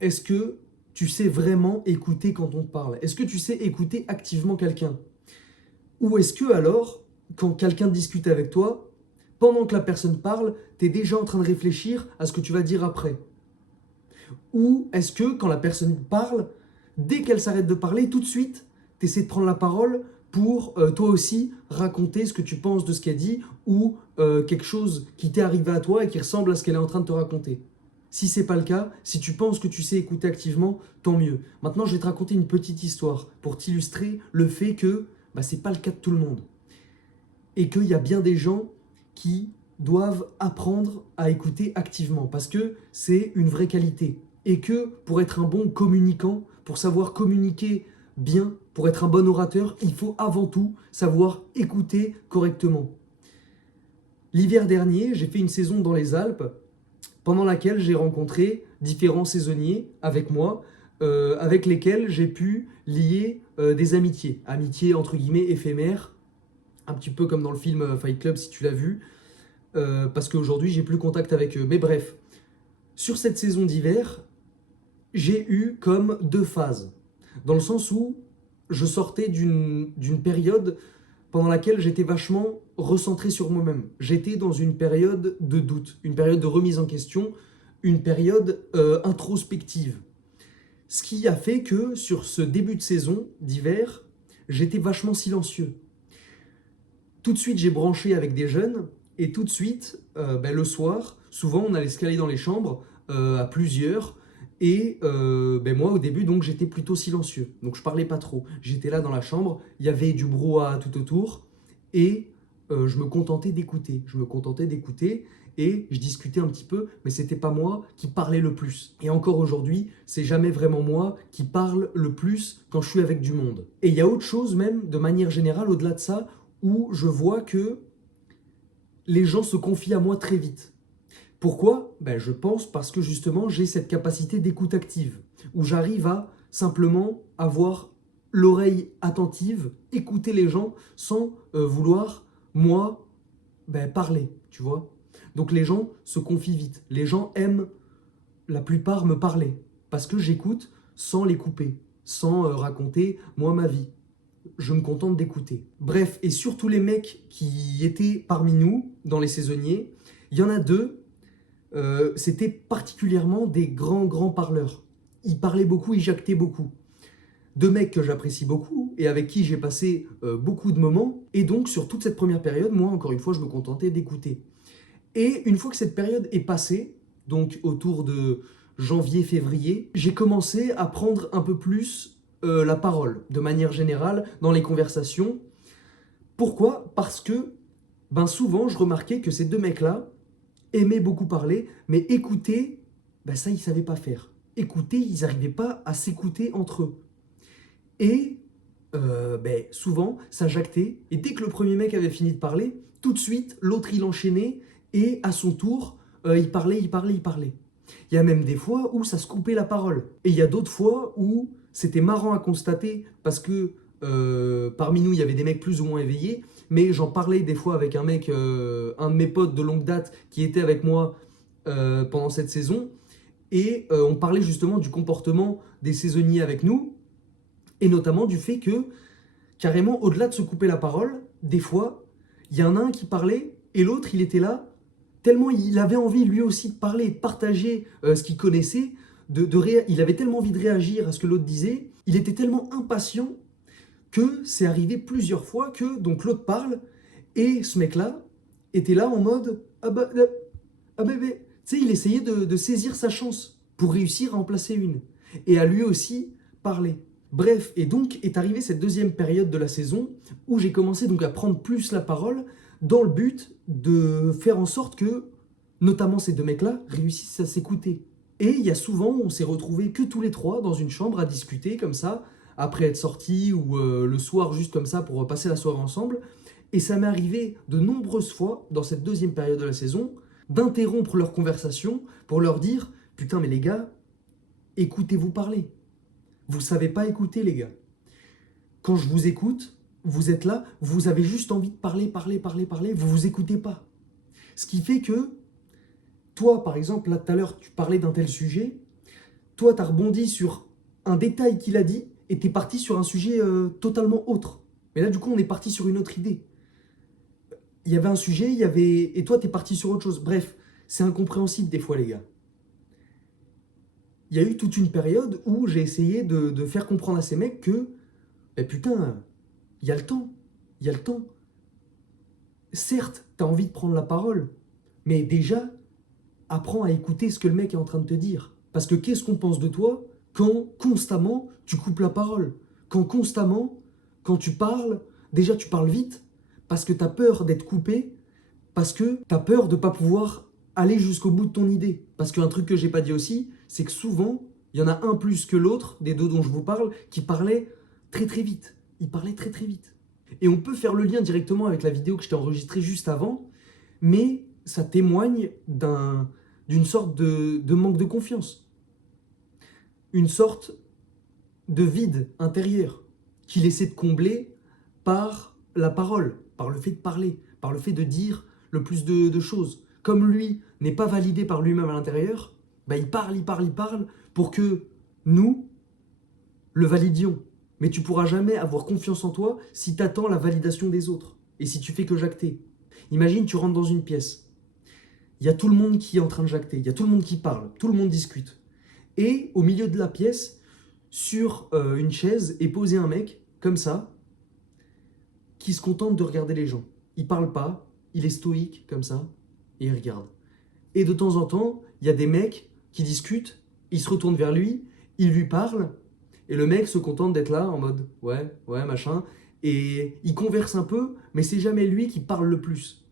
est-ce que tu sais vraiment écouter quand on te parle? Est-ce que tu sais écouter activement quelqu'un? Ou est-ce que alors, quand quelqu'un discute avec toi, pendant que la personne parle, tu es déjà en train de réfléchir à ce que tu vas dire après? Ou est-ce que quand la personne parle, dès qu'elle s'arrête de parler, tout de suite, tu essaies de prendre la parole pour toi aussi raconter ce que tu penses de ce qu'elle dit ou quelque chose qui t'est arrivé à toi et qui ressemble à ce qu'elle est en train de te raconter? Si c'est pas le cas, si tu penses que tu sais écouter activement, tant mieux. Maintenant, je vais te raconter une petite histoire pour t'illustrer le fait que c'est pas le cas de tout le monde et qu'il y a bien des gens qui doivent apprendre à écouter activement parce que c'est une vraie qualité. Et que pour être un bon communicant, pour savoir communiquer bien, pour être un bon orateur, il faut avant tout savoir écouter correctement. L'hiver dernier, j'ai fait une saison dans les Alpes pendant laquelle j'ai rencontré différents saisonniers avec moi, avec lesquels j'ai pu lier des amitiés. Amitiés entre guillemets éphémères, un petit peu comme dans le film Fight Club si tu l'as vu, parce qu'aujourd'hui j'ai plus contact avec eux. Mais bref, sur cette saison d'hiver, j'ai eu comme deux phases. Dans le sens où je sortais d'une période pendant laquelle j'étais vachement recentré sur moi-même. J'étais dans une période de doute, une période de remise en question, une période introspective. Ce qui a fait que sur ce début de saison d'hiver, j'étais vachement silencieux. Tout de suite, j'ai branché avec des jeunes et tout de suite, le soir, souvent on allait se caler dans les chambres à plusieurs. Et moi, au début, donc j'étais plutôt silencieux. Donc je parlais pas trop. J'étais là dans la chambre, il y avait du brouhaha tout autour et je me contentais d'écouter. Je me contentais d'écouter et je discutais un petit peu, mais c'était pas moi qui parlais le plus. Et encore aujourd'hui, c'est jamais vraiment moi qui parle le plus quand je suis avec du monde. Et il y a autre chose même, de manière générale, au-delà de ça, où je vois que les gens se confient à moi très vite. Pourquoi? Je pense parce que justement j'ai cette capacité d'écoute active, où j'arrive à simplement avoir l'oreille attentive, écouter les gens sans vouloir, moi, parler, tu vois. Donc les gens se confient vite, les gens aiment la plupart me parler, parce que j'écoute sans les couper, sans raconter moi ma vie. Je me contente d'écouter. Bref, et surtout les mecs qui étaient parmi nous, dans les saisonniers, il y en a deux, c'était particulièrement des grands parleurs. Ils parlaient beaucoup, ils jactaient beaucoup. Deux mecs que j'apprécie beaucoup et avec qui j'ai passé beaucoup de moments. Et donc, sur toute cette première période, moi, encore une fois, je me contentais d'écouter. Et une fois que cette période est passée, donc autour de janvier-février, j'ai commencé à prendre un peu plus la parole, de manière générale, dans les conversations. Pourquoi? Parce que souvent, je remarquais que ces deux mecs-là aimaient beaucoup parler, mais écouter, ça, ils ne savaient pas faire. Écouter, ils n'arrivaient pas à s'écouter entre eux. Et souvent, ça jactait. Et dès que le premier mec avait fini de parler, tout de suite, l'autre, il enchaînait. Et à son tour, il parlait, il parlait, il parlait. Il y a même des fois où ça se coupait la parole. Et il y a d'autres fois où c'était marrant à constater parce que parmi nous, il y avait des mecs plus ou moins éveillés. Mais j'en parlais des fois avec un mec, un de mes potes de longue date qui était avec moi pendant cette saison. Et on parlait justement du comportement des saisonniers avec nous. Et notamment du fait que, carrément, au-delà de se couper la parole, des fois, il y en a un qui parlait et l'autre, il était là, tellement il avait envie lui aussi de parler, de partager ce qu'il connaissait, il avait tellement envie de réagir à ce que l'autre disait, il était tellement impatient que c'est arrivé plusieurs fois que donc l'autre parle et ce mec-là était là en mode tu sais, il essayait de saisir sa chance pour réussir à en placer une et à lui aussi parler. Bref, et donc est arrivée cette deuxième période de la saison où j'ai commencé donc à prendre plus la parole dans le but de faire en sorte que, notamment ces deux mecs-là, réussissent à s'écouter. Et il y a souvent, on s'est retrouvés que tous les trois dans une chambre à discuter comme ça, après être sortis ou le soir juste comme ça pour passer la soirée ensemble. Et ça m'est arrivé de nombreuses fois dans cette deuxième période de la saison d'interrompre leur conversation pour leur dire « Putain mais les gars, écoutez-vous parler. Vous savez pas écouter les gars. Quand je vous écoute, vous êtes là, vous avez juste envie de parler, vous vous écoutez pas. » Ce qui fait que, toi par exemple, là tout à l'heure tu parlais d'un tel sujet, toi, tu as rebondi sur un détail qu'il a dit et tu es parti sur un sujet totalement autre. Mais là, du coup, on est parti sur une autre idée. Il y avait un sujet, et toi, tu es parti sur autre chose. Bref, c'est incompréhensible des fois, les gars. Il y a eu toute une période où j'ai essayé de faire comprendre à ces mecs que, ben putain, il y a le temps. Il y a le temps. Certes, tu as envie de prendre la parole, mais déjà, apprends à écouter ce que le mec est en train de te dire. Parce que qu'est-ce qu'on pense de toi quand constamment tu coupes la parole? Quand constamment, quand tu parles, déjà tu parles vite, parce que tu as peur d'être coupé, parce que tu as peur de ne pas pouvoir aller jusqu'au bout de ton idée. Parce qu'un truc que j'ai pas dit aussi, c'est que souvent, il y en a un plus que l'autre, des deux dont je vous parle, qui parlait très très vite. Il parlait très très vite. Et on peut faire le lien directement avec la vidéo que je t'ai enregistrée juste avant, mais ça témoigne d'une sorte de manque de confiance. Une sorte de vide intérieur qu'il essaie de combler par la parole, par le fait de parler, par le fait de dire le plus de choses. Comme lui n'est pas validé par lui-même à l'intérieur, bah il parle pour que nous le validions. Mais tu pourras jamais avoir confiance en toi si tu attends la validation des autres et si tu fais que jacter. Imagine, tu rentres dans une pièce. Il y a tout le monde qui est en train de jacter, il y a tout le monde qui parle, tout le monde discute. Et au milieu de la pièce, sur une chaise, est posé un mec, comme ça, qui se contente de regarder les gens. Il parle pas, il est stoïque, comme ça, et il regarde. Et de temps en temps, il y a des mecs qui discutent, ils se retournent vers lui, ils lui parlent, et le mec se contente d'être là en mode ouais, ouais, machin, et il converse un peu, mais c'est jamais lui qui parle le plus.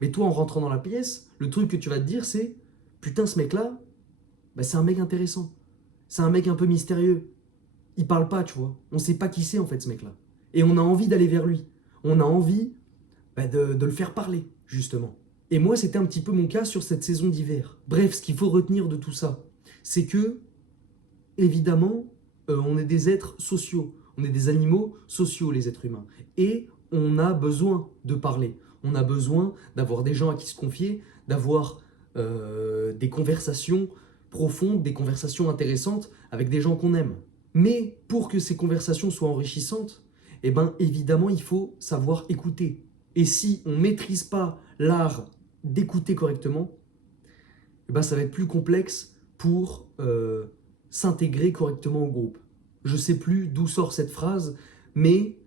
Mais toi, en rentrant dans la pièce, le truc que tu vas te dire, c'est putain, ce mec-là, bah, c'est un mec intéressant. C'est un mec un peu mystérieux. Il parle pas, tu vois. On sait pas qui c'est en fait, ce mec-là. Et on a envie d'aller vers lui. On a envie de le faire parler, justement. Et moi, c'était un petit peu mon cas sur cette saison d'hiver. Bref, ce qu'il faut retenir de tout ça, c'est que, évidemment, on est des êtres sociaux. On est des animaux sociaux, les êtres humains. Et on a besoin de parler. On a besoin d'avoir des gens à qui se confier, d'avoir des conversations profondes, des conversations intéressantes avec des gens qu'on aime. Mais pour que ces conversations soient enrichissantes, eh ben, évidemment, il faut savoir écouter. Et si on ne maîtrise pas l'art d'écouter correctement, eh ben, ça va être plus complexe pour s'intégrer correctement au groupe. Je ne sais plus d'où sort cette phrase, mais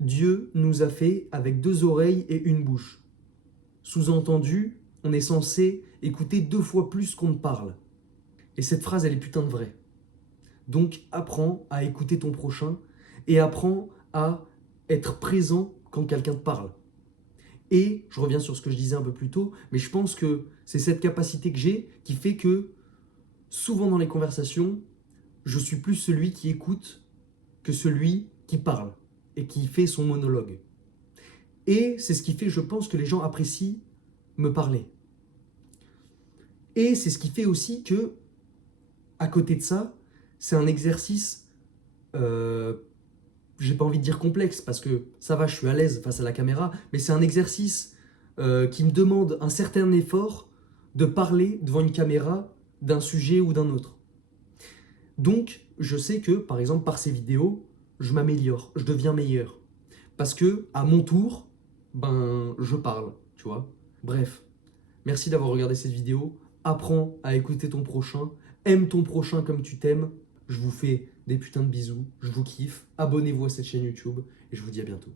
Dieu nous a fait avec deux oreilles et une bouche. Sous-entendu, on est censé écouter 2 fois plus qu'on ne parle. Et cette phrase, elle est putain de vraie. Donc apprends à écouter ton prochain et apprends à être présent quand quelqu'un te parle. Et je reviens sur ce que je disais un peu plus tôt, mais je pense que c'est cette capacité que j'ai qui fait que souvent dans les conversations, je suis plus celui qui écoute que celui qui parle et qui fait son monologue. Et c'est ce qui fait, je pense, que les gens apprécient me parler. Et c'est ce qui fait aussi que, à côté de ça, c'est un exercice, j'ai pas envie de dire complexe, parce que ça va, je suis à l'aise face à la caméra, mais c'est un exercice qui me demande un certain effort de parler devant une caméra d'un sujet ou d'un autre. Donc, je sais que, par exemple, par ces vidéos, je m'améliore, je deviens meilleur. Parce que, à mon tour, ben, je parle, tu vois. Bref, merci d'avoir regardé cette vidéo. Apprends à écouter ton prochain. Aime ton prochain comme tu t'aimes. Je vous fais des putains de bisous. Je vous kiffe. Abonnez-vous à cette chaîne YouTube et je vous dis à bientôt.